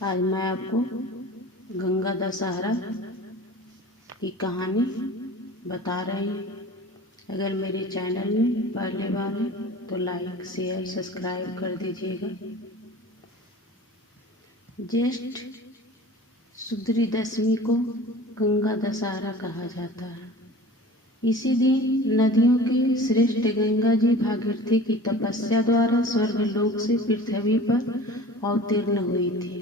आज मैं आपको गंगा दशहरा की कहानी बता रही हूँ। अगर मेरे चैनल में पहली बार है तो लाइक शेयर सब्सक्राइब कर दीजिएगा। ज्येष्ठ शुद्ध दशमी को गंगा दशहरा कहा जाता है। इसी दिन नदियों के श्रेष्ठ गंगा जी भागीरथी की तपस्या द्वारा स्वर्गलोक से पृथ्वी पर अवतीर्ण हुई थी।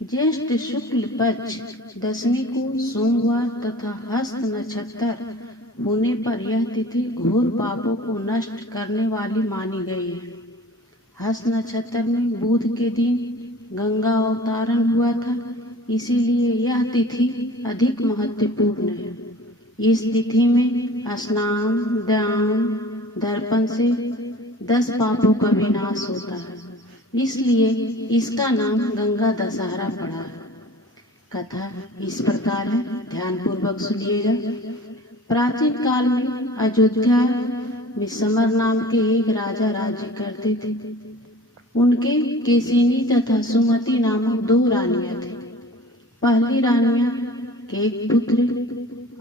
ज्येष्ठ शुक्ल पक्ष दशमी को सोमवार तथा हस्त नक्षत्र होने पर यह तिथि घोर पापों को नष्ट करने वाली मानी गई है। हस्त नक्षत्र में बुध के दिन गंगा अवतरण हुआ था, इसीलिए यह तिथि अधिक महत्वपूर्ण है। इस तिथि में स्नान दान दर्पण से 10 पापों का विनाश होता है, इसलिए इसका नाम गंगा दशहरा पड़ा है। कथा इस प्रकार है, ध्यान पूर्वक सुनिएगा। प्राचीन काल में अयोध्या में समर नाम के एक राजा राज्य करते थे। उनके केसिनी तथा सुमति नामक 2 रानियां थीं। पहली रानियां के एक पुत्र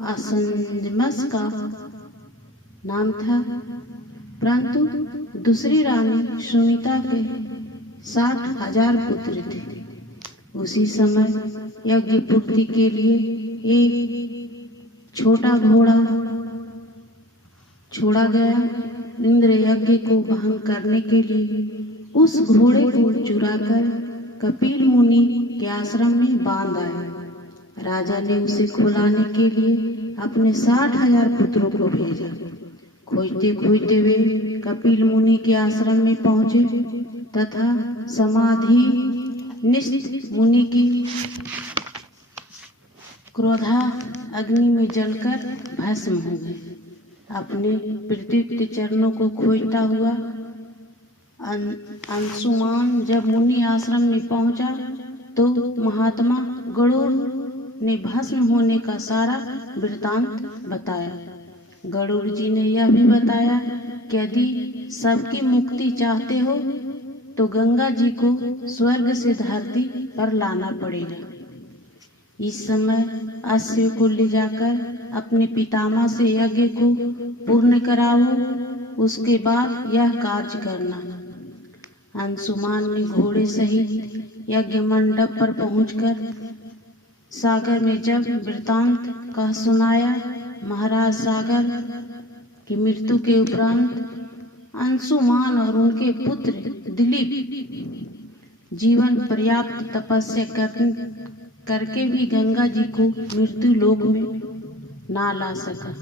असंजमस का नाम था, परंतु दूसरी रानी सुमिता के 60,000 पुत्र थे। उसी समय यज्ञ पूर्ति के लिए एक छोटा घोड़ा छोड़ा गया। इंद्र यज्ञ को भंग करने के लिए उस घोड़े को चुराकर कपिल मुनि के आश्रम में बांध आया। राजा ने उसे खुलाने के लिए अपने 60,000 पुत्रों को भेजा। खोजते खोजते वे कपिल मुनि के आश्रम में पहुंचे तथा समाधि निष्ठ मुनि की क्रोधा अग्नि में जलकर भस्म हो गए। अपने प्रदीप्त चरणों को खोजता हुआ अंशुमान जब मुनि आश्रम में पहुंचा तो महात्मा गरुड़ ने भस्म होने का सारा वृतांत बताया। गरुड़ जी ने यह भी बताया कि यदि सबकी मुक्ति चाहते हो तो गंगा जी को स्वर्ग से धरती पर लाना पड़ेगा। इस समय अश्व को ले जाकर अपने पितामह से यज्ञ को पूर्ण कराओ, उसके बाद यह कार्य करना। अंशुमान ने घोड़े सहित यज्ञ मंडप पर पहुंचकर सागर में जब वृतांत कह सुनाया। महाराज सागर की मृत्यु के उपरांत अंशुमान और उनके पुत्र दिलीप जीवन पर्याप्त तपस्या करके भी गंगा जी को मृत्यु लोक में ना ला सका।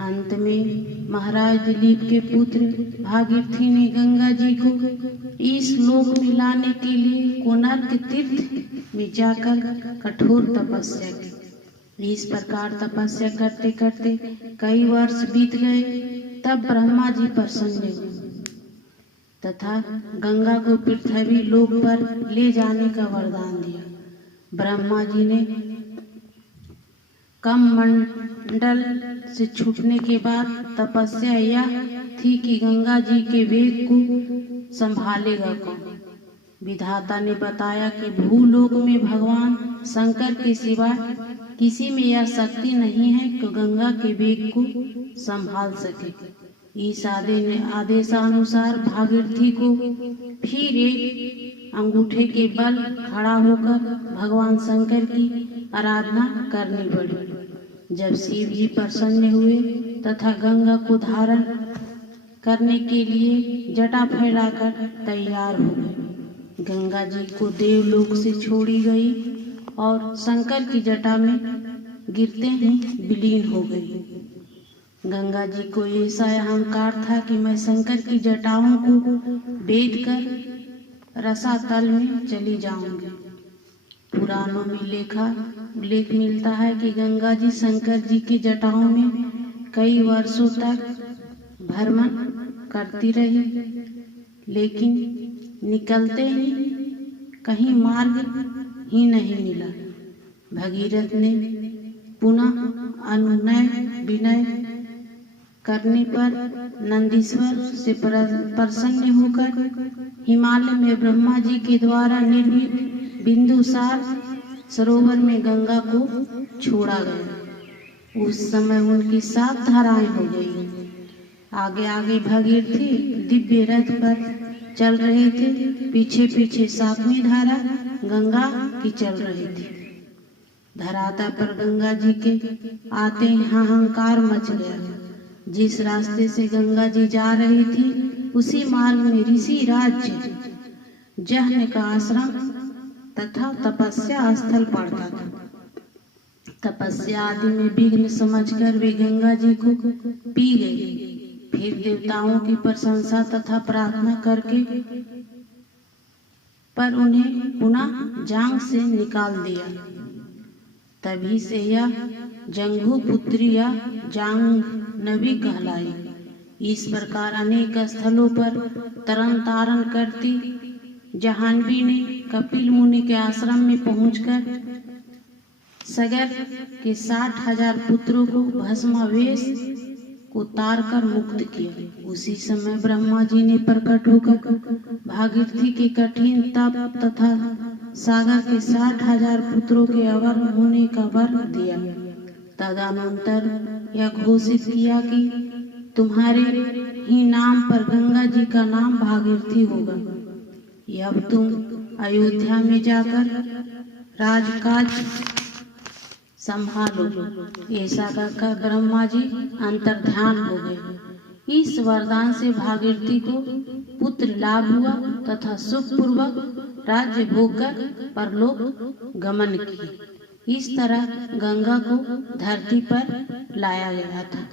अंत में महाराज दिलीप के पुत्र भागीरथी ने गंगा जी को इस लोक में लाने के लिए कोणार्क तीर्थ में जाकर कठोर तपस्या की। इस प्रकार तपस्या करते करते कई वर्ष बीत गए। तब ब्रह्मा जी प्रसन्न हुए तथा गंगा को पृथ्वी लोक पर ले जाने का वरदान दिया। ब्रह्मा जी ने कम मंडल से छूटने के बाद तपस्या यह थी कि गंगा जी के वेग को संभालेगा कौन। विधाता ने बताया कि भूलोक में भगवान शंकर के सिवा किसी में यह शक्ति नहीं है कि गंगा के वेग को संभाल सके। इस आदेशानुसार भागीरथी को फिर एक अंगूठे के बल खड़ा होकर भगवान शंकर की आराधना करनी पड़ी। जब शिव जी प्रसन्न हुए तथा गंगा को धारण करने के लिए जटा फैलाकर तैयार हो गए। गंगा जी को देवलोक से छोड़ी गई और शंकर की जटा में गिरते ही विलीन हो गई। गंगा जी को ऐसा अहंकार था कि मैं शंकर की जटाओं को भेद कर रसातल में चली जाऊंगी। पुराणों में उल्लेख मिलता है कि गंगा जी शंकर जी की जटाओं में कई वर्षों तक भ्रमण करती रही, लेकिन निकलते ही कहीं मार्ग ही नहीं मिला। भगीरथ ने पुनः अनुनय विनय करने पर नंदीश्वर से प्रसन्न होकर हिमालय में ब्रह्मा जी के द्वारा निर्मित बिंदुसार सरोवर में गंगा को छोड़ा गया। उस समय उनकी 7 धाराएं हो गई। आगे आगे भागीरथी दिव्य रथ पर चल रहे थे, पीछे पीछे 7वीं धारा गंगा की चल रही थी। धरातल पर गंगा जी के आते हाहाकार मच गया। जिस रास्ते से गंगा जी जा रही थी उसी मार्ग में ऋषि राज्य जहन का आश्रम तथा तपस्या स्थल पड़ता था। तपस्या आदि में विघ्न समझकर वे गंगा जी को पी गई। फिर देवताओं की प्रशंसा तथा प्रार्थना करके पर उन्हें पुनः जांग से निकाल दिया। तभी से यह जंघू पुत्री या जाह्नवी कहलाई। इस प्रकार अनेक स्थलों पर तरन तारण करती जाह्नवी ने कपिल मुनि के आश्रम में पहुंचकर सगर के 60,000 पुत्रों को भस्मावेश को तार कर मुक्त किया। उसी समय ब्रह्मा जी ने प्रकट होकर भागीरथी के कठिन तप तथा सागर के 60,000 पुत्रों के अवर होने का वर दिया। तदनंतर यह घोषित किया कि तुम्हारे ही नाम पर गंगा जी का नाम भागीरथी होगा। अब तुम अयोध्या में जाकर राजकाज संभालो। ऐसा कहकर ब्रह्मा जी अंतर्ध्यान हो गए। इस वरदान से भागीरथी को पुत्र लाभ हुआ तथा सुखपूर्वक राज्य भोग कर परलोक गमन किए। इस तरह गंगा को धरती पर लाया गया था।